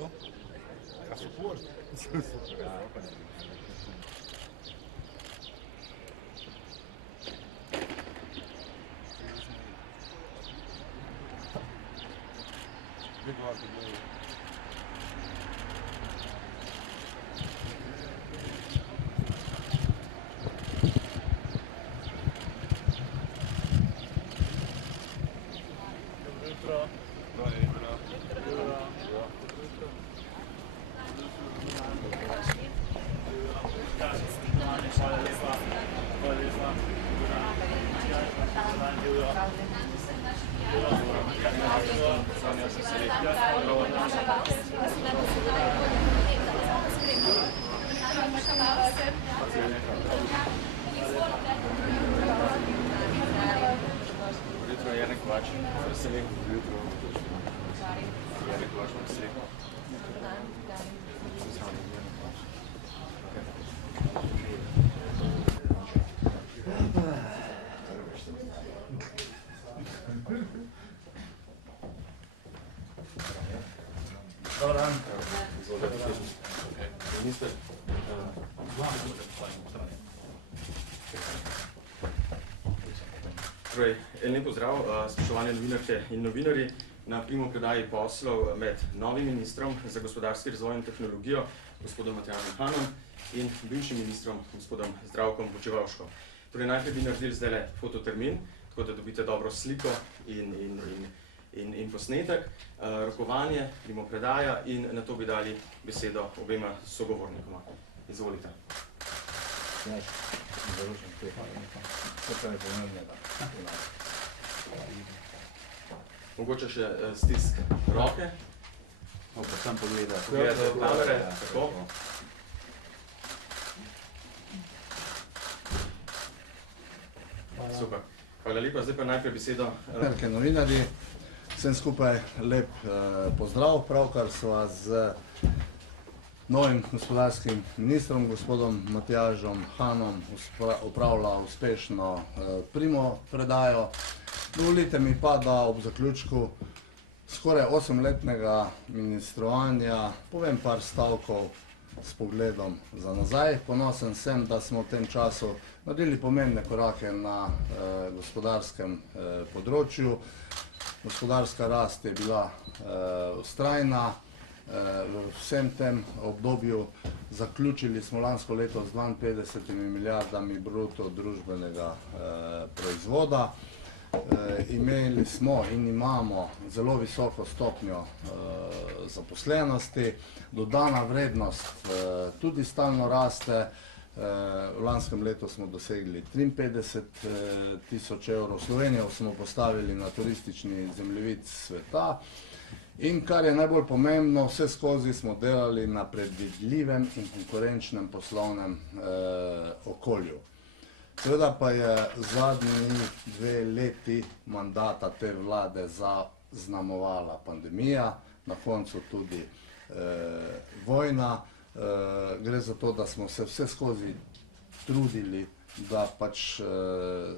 to? Ja, super. Jutro je Jernej Kovač, veselim. Jutro. Jernej Kovač, veselim. Dobar dan. Izvolite. Minister. Torej, en lep pozdrav, spoštovane novinarke in novinarji. Na primopredaji poslov med novim ministrom za gospodarski razvoj in tehnologijo, gospodom Matjažem Hanom, in bivšim ministrom, gospodom Zdravkom Počivalškom. Torej, najprej bi naredili zdajle fototermin, tako da dobite dobro sliko in posnetek, rokovanje, primopredaja in na to bi dali besedo obema sogovornikoma. Izvolite. Mogoče še stisk roke. Sam pogledati. Pogledate v kamere, tako. Super. Hvala lepa, zdaj pa najprej besedo. Novinarji, vsem skupaj lep pozdrav, pravkar sva z novim gospodarskim ministrom, gospodom Matjažem Hanom, opravila uspešno primopredajo. Dovolite mi pa, da ob zaključku skoraj 8-letnega ministrovanja povem par stavkov s pogledom za nazaj. Ponosen sem, da smo v tem času naredili pomembne korake na gospodarskem področju. Gospodarska rast je bila vztrajna. V vsem tem obdobju zaključili smo lansko leto z 52 milijardami bruto družbenega proizvoda. Imeli smo in imamo zelo visoko stopnjo zaposlenosti, dodana vrednost tudi stalno raste. V lanskem letu smo dosegli 53 tisoč evrov, Slovenijo smo postavili na turistični zemljevid sveta. In kar je najbolj pomembno, vse skozi smo delali na predvidljivem in konkurenčnem poslovnem okolju. Seveda pa je zadnji 2 leti mandata te vlade zaznamovala pandemija, na koncu tudi vojna. Gre za to, da smo se vse skozi trudili, da pač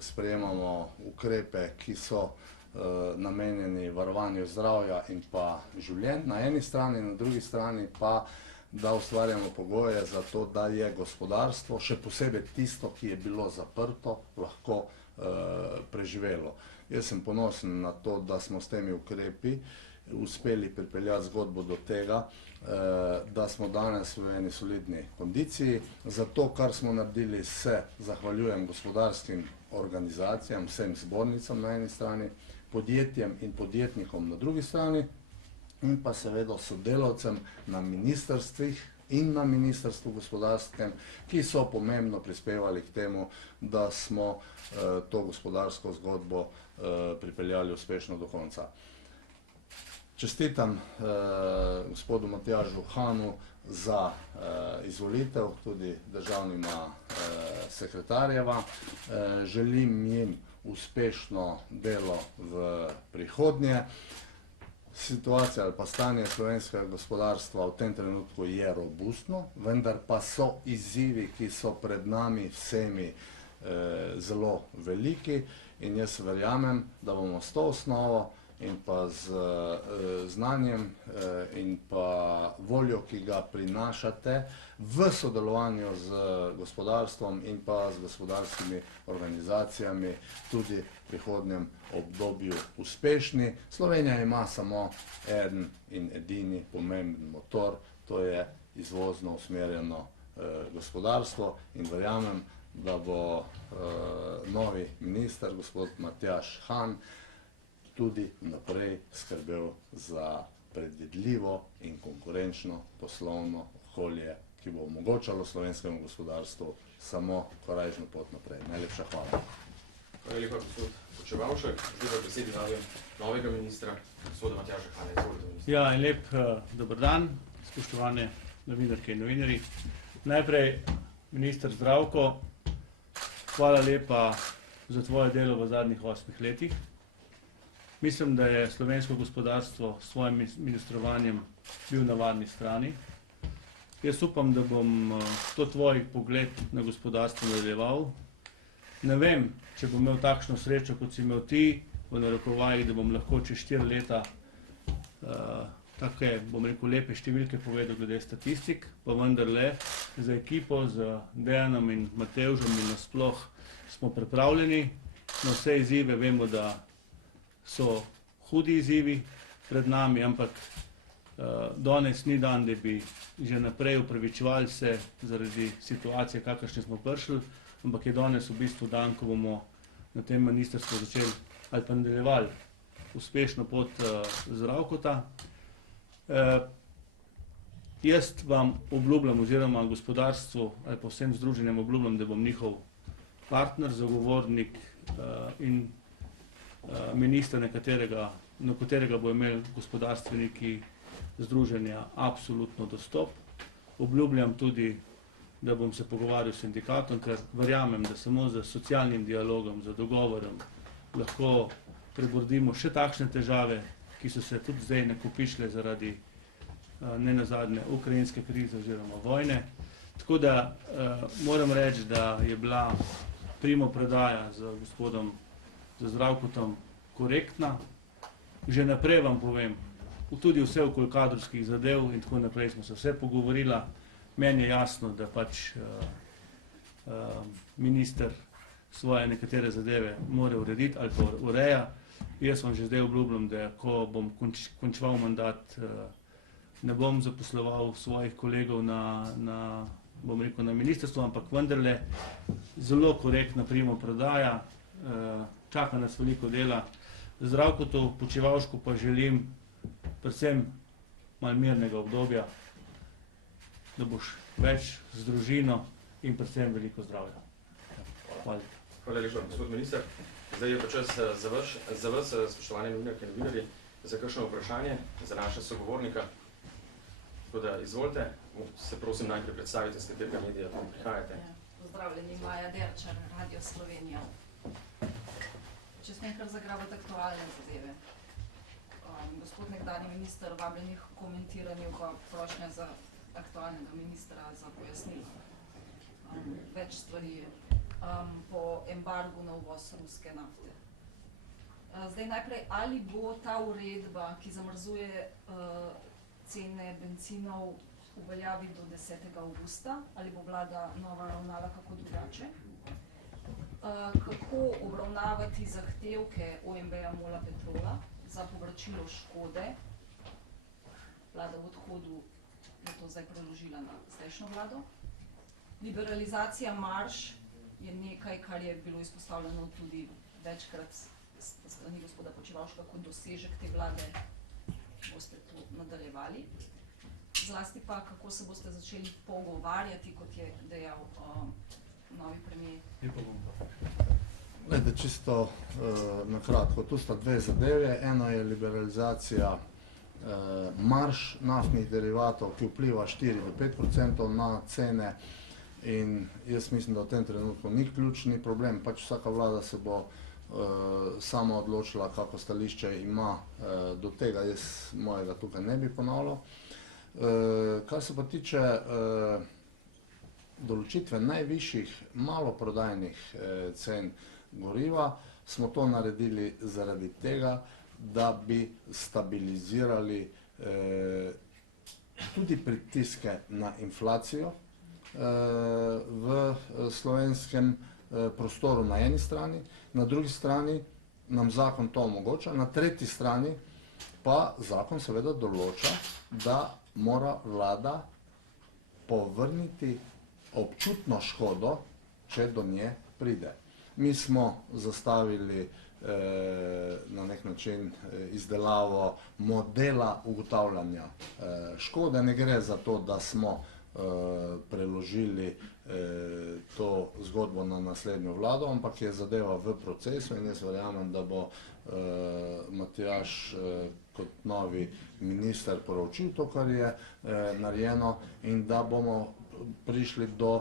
sprejemamo ukrepe, ki so namenjeni varovanju zdravja in pa življenj na eni strani, na drugi strani pa, da ustvarjamo pogoje za to, da je gospodarstvo, še posebej tisto, ki je bilo zaprto, lahko preživelo. Jaz sem ponosen na to, da smo s temi ukrepi uspeli pripeljati zgodbo do tega, da smo danes v eni solidni kondiciji. Za to, kar smo naredili, se zahvaljujem gospodarskim organizacijam, vsem zbornicam na eni strani, podjetjem in podjetnikom na drugi strani in pa seveda sodelavcem na ministrstvih in na ministrstvu gospodarskem, ki so pomembno prispevali k temu, da smo to gospodarsko zgodbo pripeljali uspešno do konca. Čestitam gospodu Matjažu Hanu za izvolitev, tudi državnima sekretarjeva. Želim jim uspešno delo v prihodnje. Situacija ali pa stanje slovenskega gospodarstva v tem trenutku je robustno, vendar pa so izzivi, ki so pred nami vsemi zelo veliki in jaz verjamem, da bomo s to osnovo in pa z znanjem in pa voljo, ki ga prinašate v sodelovanju z gospodarstvom in pa z gospodarskimi organizacijami tudi v prihodnjem obdobju uspešni. Slovenija ima samo eden in edini pomemben motor, to je izvozno usmerjeno gospodarstvo in verjamem, da bo novi minister, gospod Matjaž Han, tudi naprej skrbel za predvidljivo in konkurenčno poslovno okolje, ki bo omogočalo slovenskemu gospodarstvu samo korajžno pot naprej. Najlepša hvala. Hvala lepa, gospod Počivalšek. Zdaj pa besedi novega ministra, gospoda Matjaža Hana. Izvolite, minister. Ja, in lep dober dan, spoštovane novinarke in novinarji. Najprej, minister Zdravko, hvala lepa za tvoje delo v zadnjih 8 letih. Mislim, da je slovensko gospodarstvo s svojim ministrovanjem bil na varni strani. Jaz upam, da bom to tvoj pogled na gospodarstvo nadaljeval. Ne vem, če bom imel takšno srečo, kot si imel ti, v narekovajih, da bom lahko čez 4 leta take, bom rekel, lepe številke povedal glede statistik, pa vendarle za ekipo, z Dejanom in Matevžem in nasploh smo pripravljeni na vse izzive. Vemo, da so hudi izzivi pred nami, ampak danes ni dan, da bi že naprej upravičevali se zaradi situacije, kakršne smo prišli, ampak je danes v bistvu dan, ko bomo na tem ministrstvu začeli ali pa nadaljevali uspešno pot Zdravkota. Jaz vam obljubljam, oziroma gospodarstvu ali pa vsem združenjem obljubljam, da bom njihov partner, zagovornik in minister, na katerega bo imel gospodarstveniki združenja absolutno dostop. Obljubljam tudi, da bom se pogovarjal s sindikatom, ker verjamem, da samo z socialnim dialogom, z dogovorom lahko prebrodimo še takšne težave, ki so se tudi zdaj nakopičile zaradi nenazadnje ukrajinske krize oziroma vojne. Tako da moram reči, da je bila primopredaja z gospodom Zdravkotom korektna. Že naprej vam povem, tudi vse okoli kadrovskih zadev in tako naprej smo se vse pogovorila. Meni je jasno, da pač minister svoje nekatere zadeve mora urediti ali pa ureja. Jaz vam že zdaj obljubljam, da ko bom končal mandat, ne bom zaposloval svojih kolegov na ministrstvu, ampak vendarle zelo korektna primopredaja, čaka nas veliko dela. Zdravkotu Počivalšku pa želim predvsem malo mirnega obdobja, da boš več z družino in predvsem veliko zdravja. Hvala. Hvala lepa, gospod minister. Zdaj je pa čas za vas, spoštovane novinarke in novinarji, za kakšno vprašanje za naša sogovornika. Tako da izvolite, se prosim najprej predstavite, s katerega medija tam prihajate. Pozdravljeni, Maja Derčar, Radio Slovenija. Če smem kar zagrabati aktualne zadeve. Gospod nekdanji minister, vabljeni k komentiranju pa prošnja za aktualnega ministra za pojasnilo. Več stvari je. Po embargu na uvoz ruske nafte. Zdaj najprej, ali bo ta uredba, ki zamrzuje cene bencinov, uveljavi do 10. avgusta, ali bo vlada nova ravnala kako drugače? Kako obravnavati zahtevke OMV-ja Mola Petrola za povračilo škode? Vlada v odhodu je to zdaj preložila na zdajšnjo vlado. Liberalizacija marž je nekaj, kar je bilo izpostavljeno tudi večkrat strani gospoda Počivalška kot dosežek te vlade. Boste to nadaljevali? Zlasti pa, kako se boste začeli pogovarjati, kot je dejal novi premijer? Glede, čisto na kratko, tu sta dve zadeve. Ena je liberalizacija marž naftnih derivatov, ki vpliva 4 do 5% na cene. In jaz mislim, da v tem trenutku ni ključni problem, pač vsaka vlada se bo sama odločila, kako stališče ima do tega, jaz mojega tukaj ne bi ponavljal. Kar se pa tiče določitve najvišjih maloprodajnih cen goriva, smo to naredili zaradi tega, da bi stabilizirali tudi pritiske na inflacijo v slovenskem prostoru na eni strani, na drugi strani nam zakon to omogoča, na tretji strani pa zakon seveda določa, da mora vlada povrniti občutno škodo, če do nje pride. Mi smo zastavili na nek način izdelavo modela ugotavljanja škode. Ne gre za to, da smo preložili to zgodbo na naslednjo vlado, ampak je zadeva v procesu in jaz verjamem, da bo Matjaž kot novi minister poročil to, kar je narejeno in da bomo prišli do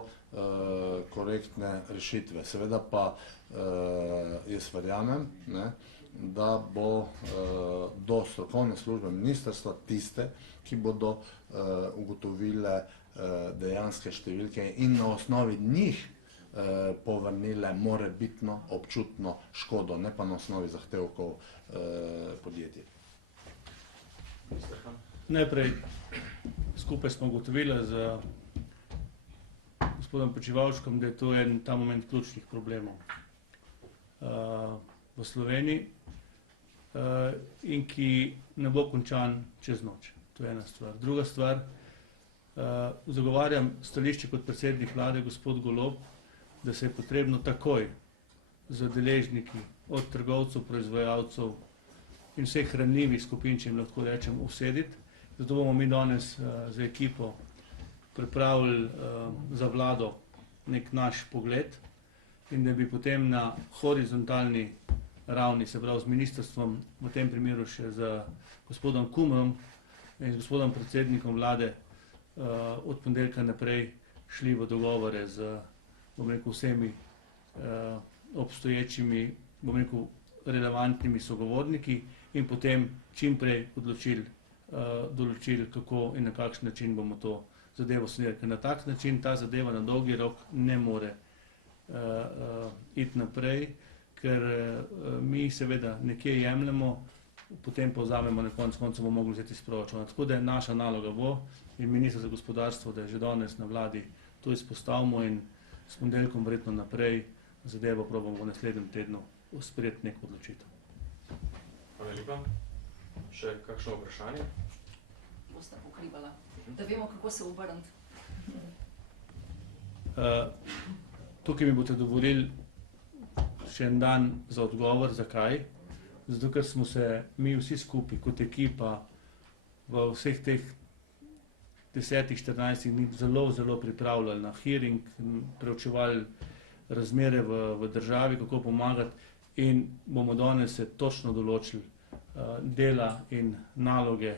korektne rešitve. Seveda pa jaz verjamem, da bo do strokovne službe ministrstva tiste, ki bodo ugotovile dejanske številke in na osnovi njih povrnile morebitno občutno škodo, ne pa na osnovi zahtevkov podjetij. Najprej skupaj smo ugotovili z gospodom Počivalškom, da je to en ta moment ključnih problemov v Sloveniji in ki ne bo končan čez noč. To je ena stvar. Druga stvar, zagovarjam stališče kot predsednik vlade, gospod Golob, da se je potrebno takoj z deležniki, od trgovcev, proizvajalcev in vseh ranljivih skupin, če jim lahko rečem, usediti. Zato bomo mi danes z ekipo pripravili za vlado nek naš pogled in da bi potem na horizontalni ravni, se pravi z ministrstvom, v tem primeru še z gospodom Kumrom in z gospodom predsednikom vlade, od ponedeljka naprej šli v dogovore z, bom rekel, vsemi obstoječimi, bom rekel, relevantnimi sogovorniki in potem čim prej določili, kako in na kakšen način bomo to zadevo smerili. Ker na tak način ta zadeva na dolgi rok ne more iti naprej, ker mi seveda nekje jemljemo, potem pa vzamemo na koncu bomo mogli vzeti iz proračuna. Tako da naša naloga bo in minister za gospodarstvo, da je že danes na vladi, to izpostavimo in s ponedeljkom verjetno naprej zadevo probamo v naslednjem tednu sprejeti neko odločitev. Hvala lepa. Še kakšno vprašanje? Bosta pokrivala, da vemo, kako se obrniti. Tukaj mi boste dovolili še en dan za odgovor. Zakaj? Zato, ker smo se mi vsi skupaj kot ekipa v vseh teh 10-14 dni zelo pripravljali na hearing, preučevali razmere v državi, kako pomagati in bomo danes se točno določili dela in naloge,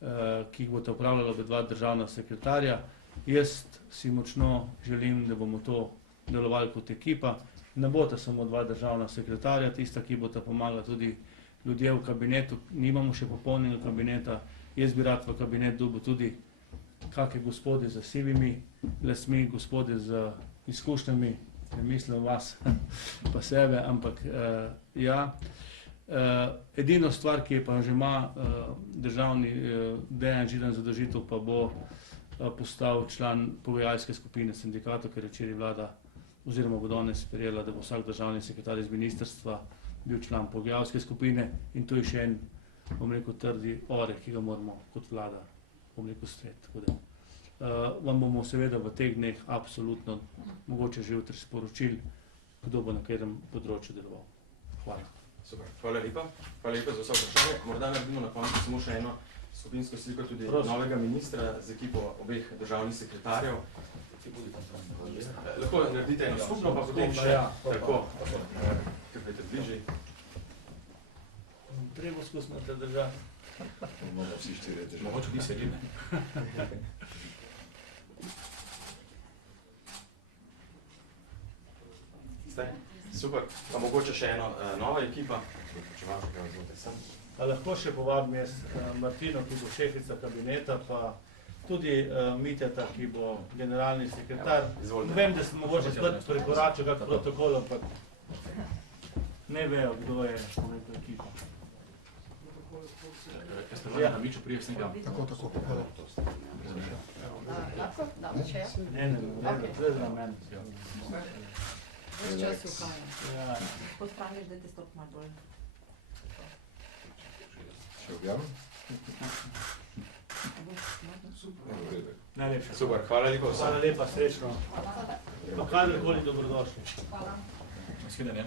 ki jih boste upravljala dva državna sekretarja. Jaz si močno želim, da bomo to delovali kot ekipa. Ne bosta samo dva državna sekretarja, tista, ki bosta pomagala tudi ljudje v kabinetu. Nimamo še popolnega kabineta. Jaz bi rad v kabinet dobil tudi kakšne gospode z sivimi lasmi, gospode z izkušnjami, ne mislim vas pa sebe, ampak ja. Edino stvar, ki je pa že ima državni Dejan Židan zadolžitev, pa bo postal član pogajalske skupine sindikatov, ker je včeraj vlada oziroma bo danes sprejela, da bo vsak državni sekretar iz ministrstva bil član pogajalske skupine in to je še en, bom rekel, trdi oreh, ki ga moramo kot vlada, bom rekel, streti. Vam bomo seveda v teh dneh absolutno mogoče že jutri sporočili, kdo bo na katerem področju deloval. Hvala. Super, hvala lepa. Hvala lepa za vse vprašanje. Morda naredimo na koncu samo še eno skupinsko sliko tudi novega ministra z ekipo obeh državnih sekretarjev. Lahko naredite eno skupno, pa potem še tako, ker boste bližji. Treba skusno te držati. Mogoče bi se ne. Super, pa mogoče še eno nova ekipa. Lahko še povabim jaz Martino, ki bo šefica kabineta, pa tudi Mitjeta, ki bo generalni sekretar. Vem, da sem mogoče spet prekoračil kak protokol, ampak ne vejo, kdo je ekipa. Jaz predlagam, da Mičo prije snega. Tako. Lahko? Dam še? Ne, zdaj za meni. Ves čas uhaja. Ja. Gospod Frangež, dajte stop malo bolj. Še objavim? Najlepša. Super, hvala lepa vsem. Hvala lepa, srečno. Pa kadarkoli dobrodošli. Hvala. Nasvidenje.